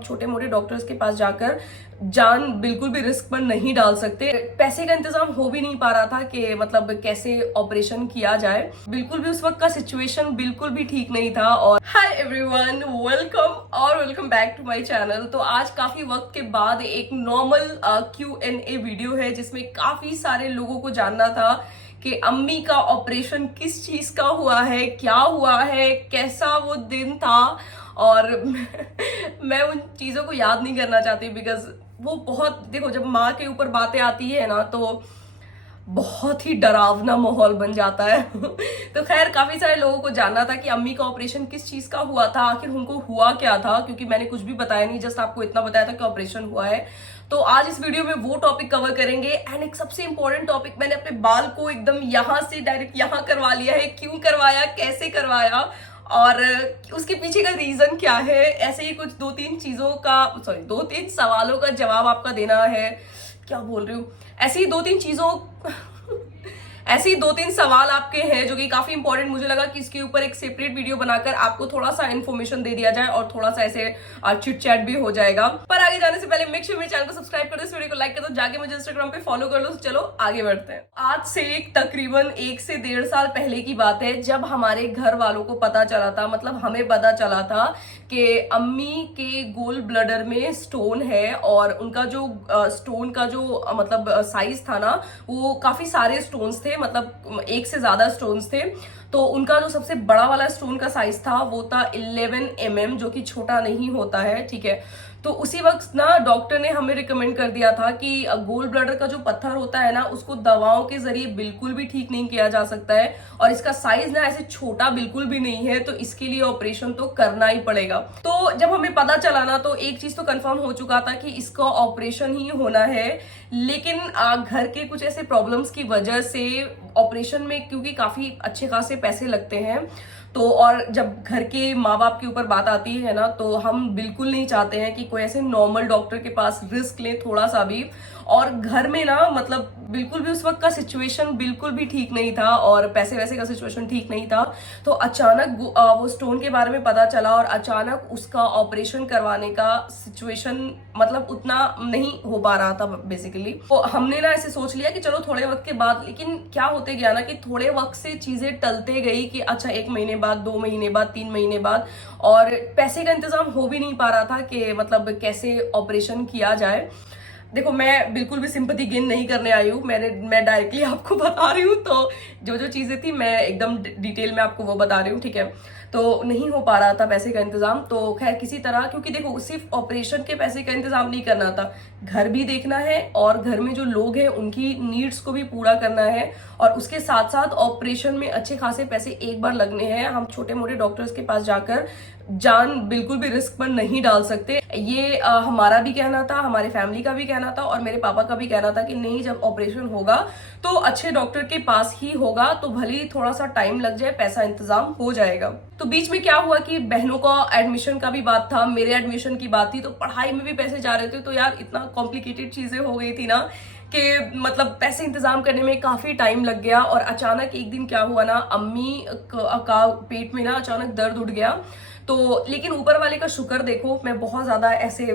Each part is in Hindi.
छोटे मोटे डॉक्टर्स के पास जाकर जान बिल्कुल भी रिस्क पर नहीं डाल सकते। पैसे का इंतजाम हो भी नहीं पा रहा था कि मतलब कैसे ऑपरेशन किया जाए। बिल्कुल भी उस वक्त का सिचुएशन बिल्कुल भी ठीक नहीं था। और hi everyone, welcome back to my channel. तो आज काफी वक्त के बाद एक नॉर्मल Q&A वीडियो है जिसमें काफी सारे लोगों को जानना था कि अम्मी का ऑपरेशन किस चीज का हुआ है, क्या हुआ है, कैसा वो दिन था। और मैं उन चीजों को याद नहीं करना चाहती बिकॉज वो बहुत, देखो जब माँ के ऊपर बातें आती है ना तो बहुत ही डरावना माहौल बन जाता है। तो खैर काफी सारे लोगों को जानना था कि अम्मी का ऑपरेशन किस चीज का हुआ था, आखिर उनको हुआ क्या था, क्योंकि मैंने कुछ भी बताया नहीं, जस्ट आपको इतना बताया था कि ऑपरेशन हुआ है। तो आज इस वीडियो में वो टॉपिक कवर करेंगे। एंड एक सबसे इंपॉर्टेंट टॉपिक, मैंने अपने बाल को एकदम यहाँ से डायरेक्ट यहाँ करवा लिया है। क्यों करवाया, कैसे करवाया और उसके पीछे का रीजन क्या है, ऐसे ही कुछ दो तीन सवालों का जवाब आपका देना है। क्या बोल रही हूँ, ऐसे ही दो तीन सवाल आपके हैं जो कि काफी इंपॉर्टेंट मुझे लगा कि इसके ऊपर एक सेपरेट वीडियो बनाकर आपको थोड़ा सा इन्फॉर्मेशन दे दिया जाए और थोड़ा सा ऐसे चिट चैट भी हो जाएगा। पर आगे जाने से पहले मेक श्योर मेरे चैनल को सब्सक्राइब कर दो, इस वीडियो को लाइक कर दो, जाके मुझे इंस्टाग्राम पे फॉलो कर लो। तो चलो आगे बढ़ते हैं। आज से तकरीबन 1 से 1.5 साल पहले की बात है जब हमारे घर वालों को पता चला था, मतलब हमें पता चला था कि अम्मी के गोल ब्लडर में स्टोन है। और उनका जो स्टोन का जो मतलब साइज था ना, वो काफी सारे स्टोन्स थे, मतलब 1 से ज्यादा स्टोन्स थे। तो उनका जो सबसे बड़ा वाला स्टोन का साइज था वो था 11 mm, जो कि छोटा नहीं होता है, ठीक है। तो उसी वक्त ना डॉक्टर ने हमें रिकमेंड कर दिया था कि गोल ब्लडर का जो पत्थर होता है ना, उसको दवाओं के जरिए बिल्कुल भी ठीक नहीं किया जा सकता है। और इसका साइज ना ऐसे छोटा बिल्कुल भी नहीं है, तो इसके लिए ऑपरेशन तो करना ही पड़ेगा। तो जब हमें पता चला ना तो एक चीज तो कंफर्म हो चुका था कि इसका ऑपरेशन ही होना है। लेकिन घर के कुछ ऐसे प्रॉब्लम्स की वजह से ऑपरेशन में, क्योंकि काफी अच्छे खासे पैसे लगते हैं, तो और जब घर के माँ बाप के ऊपर बात आती है ना तो हम बिल्कुल नहीं चाहते हैं कि कोई ऐसे नॉर्मल डॉक्टर के पास रिस्क ले थोड़ा सा भी। और घर में ना मतलब बिल्कुल भी उस वक्त का सिचुएशन बिल्कुल भी ठीक नहीं था और पैसे वैसे का सिचुएशन ठीक नहीं था। तो अचानक वो स्टोन के बारे में पता चला और अचानक उसका ऑपरेशन करवाने का सिचुएशन मतलब उतना नहीं हो पा रहा था बेसिकली। तो हमने ना ऐसे सोच लिया कि चलो थोड़े वक्त के बाद, लेकिन क्या होते गया ना कि थोड़े वक्त से चीजें टलते गई कि अच्छा 1 महीने बाद, 2 महीने बाद, 3 महीने बाद, और पैसे का इंतजाम हो भी नहीं पा रहा था कि मतलब कैसे ऑपरेशन किया जाए। देखो मैं बिल्कुल भी सिंपैथी गेन नहीं करने आई हूँ, मैं डायरेक्टली आपको बता रही हूँ। तो जो जो चीजें थी मैं एकदम डिटेल में आपको वो बता रही हूँ, ठीक है। तो नहीं हो पा रहा था पैसे का इंतजाम, तो खैर किसी तरह, क्योंकि देखो सिर्फ ऑपरेशन के पैसे का इंतजाम नहीं करना था, घर भी देखना है और घर में जो लोग हैं उनकी नीड्स को भी पूरा करना है। और उसके साथ साथ ऑपरेशन में अच्छे खासे पैसे एक बार लगने हैं। हम छोटे मोटे डॉक्टर्स के पास जाकर जान बिल्कुल भी रिस्क पर नहीं डाल सकते। ये हमारा भी कहना था, हमारे फैमिली का भी कहना था और मेरे पापा का भी कहना था कि नहीं, जब ऑपरेशन होगा तो अच्छे डॉक्टर के पास ही होगा, तो भले ही थोड़ा सा टाइम लग जाए, पैसा इंतजाम हो जाएगा। तो बीच में क्या हुआ कि बहनों का एडमिशन का भी बात था, मेरे एडमिशन की बात थी, तो पढ़ाई में भी पैसे जा रहे थे। तो यार इतना कॉम्प्लिकेटेड चीजें हो गई थी ना कि मतलब पैसे इंतजाम करने में काफी टाइम लग गया। और अचानक एक दिन क्या हुआ ना, अम्मी का पेट में ना अचानक दर्द उठ गया। तो लेकिन ऊपर वाले का शुक्र देखो, मैं बहुत ज्यादा ऐसे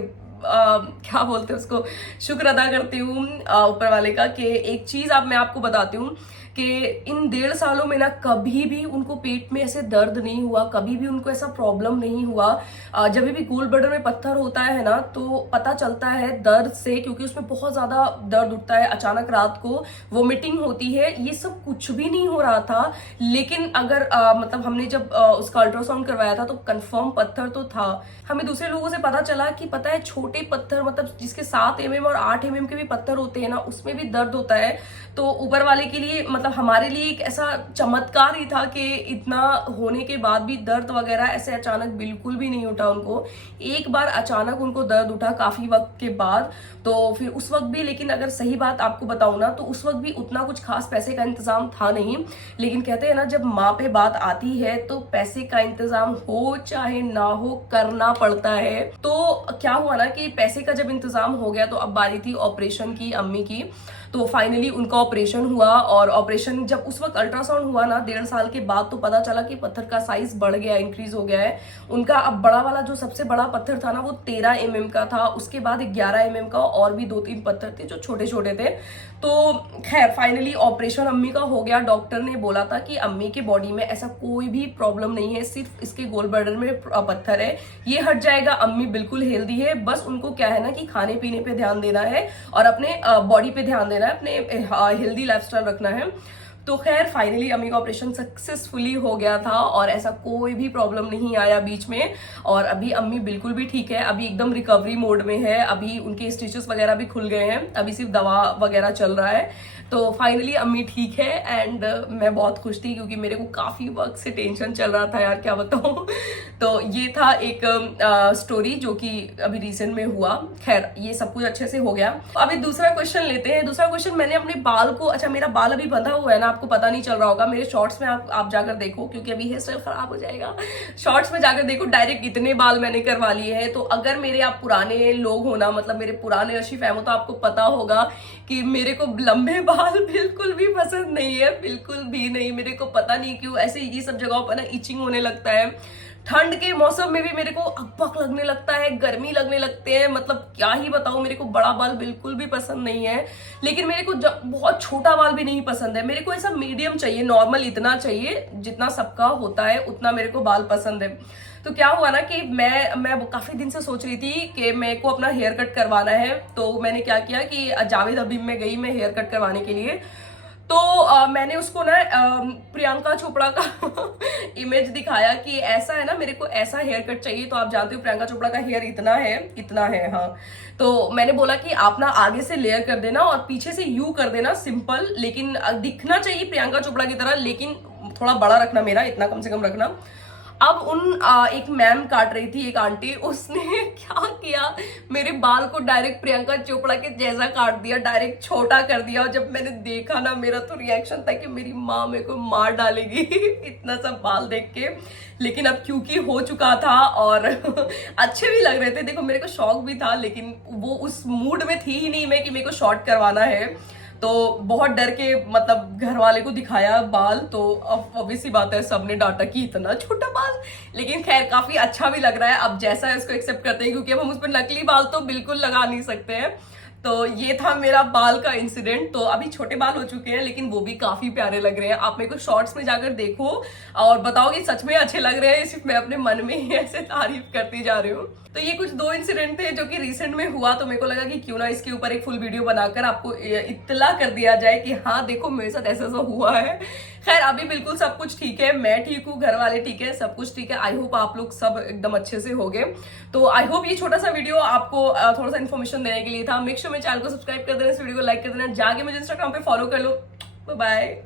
क्या बोलते हैं उसको, शुक्र अदा करती हूँ ऊपर वाले का। कि एक चीज अब मैं आपको बताती हूँ कि इन 1.5 सालों में ना कभी भी उनको पेट में ऐसे दर्द नहीं हुआ, कभी भी उनको ऐसा प्रॉब्लम नहीं हुआ। जब भी गोल ब्लडर में पत्थर होता है ना तो पता चलता है दर्द से, क्योंकि उसमें बहुत ज्यादा दर्द उठता है, अचानक रात को वोमिटिंग होती है, ये सब कुछ भी नहीं हो रहा था। लेकिन अगर मतलब हमने जब उसका अल्ट्रासाउंड करवाया था तो कंफर्म पत्थर तो था। हमें दूसरे लोगों से पता चला कि पता है छोटे पत्थर, मतलब जिसके 7 mm और 8 mm के भी पत्थर होते हैं ना, उसमें भी दर्द होता है। तो ऊपर वाले के लिए, मतलब हमारे लिए एक ऐसा चमत्कार ही था कि इतना होने के बाद भी दर्द वगैरह ऐसे अचानक बिल्कुल भी नहीं उठा उनको। एक बार अचानक उनको दर्द उठा काफी वक्त के बाद, तो फिर उस वक्त भी, लेकिन अगर सही बात आपको बताऊं ना तो उस वक्त भी उतना कुछ खास पैसे का इंतजाम था नहीं। लेकिन कहते हैं ना, जब माँ पे बात आती है तो पैसे का इंतजाम हो चाहे ना हो करना पड़ता है। तो क्या हुआ ना कि पैसे का जब इंतजाम हो गया तो अब बारी थी ऑपरेशन की, अम्मी की। तो फाइनली उनका ऑपरेशन हुआ और ऑपरेशन ऑपरेशन, जब उस वक्त अल्ट्रासाउंड हुआ ना 1.5 साल के बाद, तो पता चला कि पत्थर का साइज बढ़ गया, इंक्रीज हो गया है उनका। अब बड़ा वाला जो सबसे बड़ा पत्थर था ना वो 13 mm का था, उसके बाद 11 mm का, और भी 2-3 पत्थर थे जो छोटे छोटे थे। तो खैर फाइनली ऑपरेशन अम्मी का हो गया। डॉक्टर ने बोला था कि अम्मी के बॉडी में ऐसा कोई भी प्रॉब्लम नहीं है, सिर्फ इसके गोल ब्लैडर में पत्थर है, ये हट जाएगा। अम्मी बिल्कुल हेल्दी है, बस उनको क्या है ना कि खाने पीने पे ध्यान देना है और अपने बॉडी पे ध्यान देना है, अपने हेल्दी लाइफस्टाइल रखना है। तो खैर फाइनली अम्मी का ऑपरेशन सक्सेसफुली हो गया था और ऐसा कोई भी प्रॉब्लम नहीं आया बीच में। और अभी अम्मी बिल्कुल भी ठीक है, अभी एकदम रिकवरी मोड में है, अभी उनके स्टिचेस वगैरह भी खुल गए हैं, अभी सिर्फ दवा वगैरह चल रहा है। तो फाइनली अम्मी ठीक है एंड मैं बहुत खुश थी क्योंकि मेरे को काफी वक्त से टेंशन चल रहा था यार, क्या बताऊं। तो ये था एक स्टोरी जो कि अभी रिसेंट में हुआ। खैर ये सब कुछ अच्छे से हो गया। अभी दूसरा क्वेश्चन लेते हैं। दूसरा क्वेश्चन, मैंने अपने बाल को, अच्छा मेरा बाल अभी बंधा हुआ है ना, आपको पता नहीं चल रहा होगा, मेरे शॉर्ट्स में आप जाकर देखो क्योंकि अभी हेयर स्टाइल खराब हो जाएगा। शॉर्ट्स में जाकर देखो, डायरेक्ट इतने बाल मैंने करवा लिए हैं। तो अगर मेरे आप पुराने लोग हो ना, मतलब मेरे पुराने अर्शी फैम हो, तो आपको पता होगा कि मेरे को लंबे बाल बिल्कुल भी पसंद नहीं है, बिल्कुल भी नहीं। मेरे को पता नहीं क्यों ऐसे ये सब जगहों पर ना इचिंग होने लगता है। ठंड के मौसम में भी मेरे को अकबक लगने लगता है, गर्मी लगने लगते हैं, मतलब क्या ही बताऊं। मेरे को बड़ा बाल बिल्कुल भी पसंद नहीं है, लेकिन मेरे को बहुत छोटा बाल भी नहीं पसंद है। मेरे को ऐसा मीडियम चाहिए, नॉर्मल इतना चाहिए जितना सबका होता है, उतना मेरे को बाल पसंद है। तो क्या हुआ ना कि मैं काफी दिन से सोच रही थी कि मेरे को अपना हेयर कट करवाना है। तो मैंने क्या किया कि जावेद हबीब में गई मैं हेयर कट करवाने के लिए। तो मैंने उसको ना प्रियंका चोपड़ा का इमेज दिखाया कि ऐसा है ना, मेरे को ऐसा हेयर कट चाहिए। तो आप जानते हो प्रियंका चोपड़ा का हेयर इतना है हाँ। तो मैंने बोला कि आप ना आगे से लेयर कर देना और पीछे से यू कर देना, सिंपल, लेकिन दिखना चाहिए प्रियंका चोपड़ा की तरह, लेकिन थोड़ा बड़ा रखना, मेरा इतना कम से कम रखना। अब एक मैम काट रही थी, एक आंटी, उसने क्या किया, मेरे बाल को डायरेक्ट प्रियंका चोपड़ा के जैसा काट दिया, डायरेक्ट छोटा कर दिया। और जब मैंने देखा ना, मेरा तो रिएक्शन था कि मेरी माँ मेरे को मार डालेगी इतना सब बाल देख के। लेकिन अब क्योंकि हो चुका था और अच्छे भी लग रहे थे, देखो मेरे को शौक भी था, लेकिन वो उस मूड में थी ही नहीं मैं कि मेरे को शॉर्ट करवाना है। तो बहुत डर के मतलब घर वाले को दिखाया बाल, तो अब ऑब्वियसली बात है सबने डांटा कि इतना छोटा बाल। लेकिन खैर काफी अच्छा भी लग रहा है, अब जैसा है उसको एक्सेप्ट करते हैं क्योंकि अब हम उस पर नकली बाल तो बिल्कुल लगा नहीं सकते हैं। तो ये था मेरा बाल का इंसिडेंट। तो अभी छोटे बाल हो चुके हैं लेकिन वो भी काफी प्यारे लग रहे हैं। आप मेरे को शॉर्ट्स में जाकर देखो और बताओ कि सच में अच्छे लग रहे हैं, सिर्फ मैं अपने मन में ही ऐसे तारीफ करती जा रही हूँ। तो ये कुछ 2 इंसिडेंट थे जो कि रिसेंट में हुआ, तो मेरे को लगा कि क्यों ना इसके ऊपर एक फुल वीडियो बनाकर आपको इत्तला कर दिया जाए कि हाँ देखो मेरे साथ ऐसा ऐसा हुआ है। खैर अभी बिल्कुल सब कुछ ठीक है, मैं ठीक हूँ, घर वाले ठीक है, सब कुछ ठीक है। आई होप आप लोग सब एकदम अच्छे से हो गए। तो आई होप ये छोटा सा वीडियो आपको थोड़ा सा इन्फॉर्मेशन देने के लिए था। मेक श्योर मेरे चैनल को सब्सक्राइब कर देना, इस वीडियो को लाइक कर देना, जाके मुझे इंस्टाग्राम पे फॉलो कर लो। Bye bye.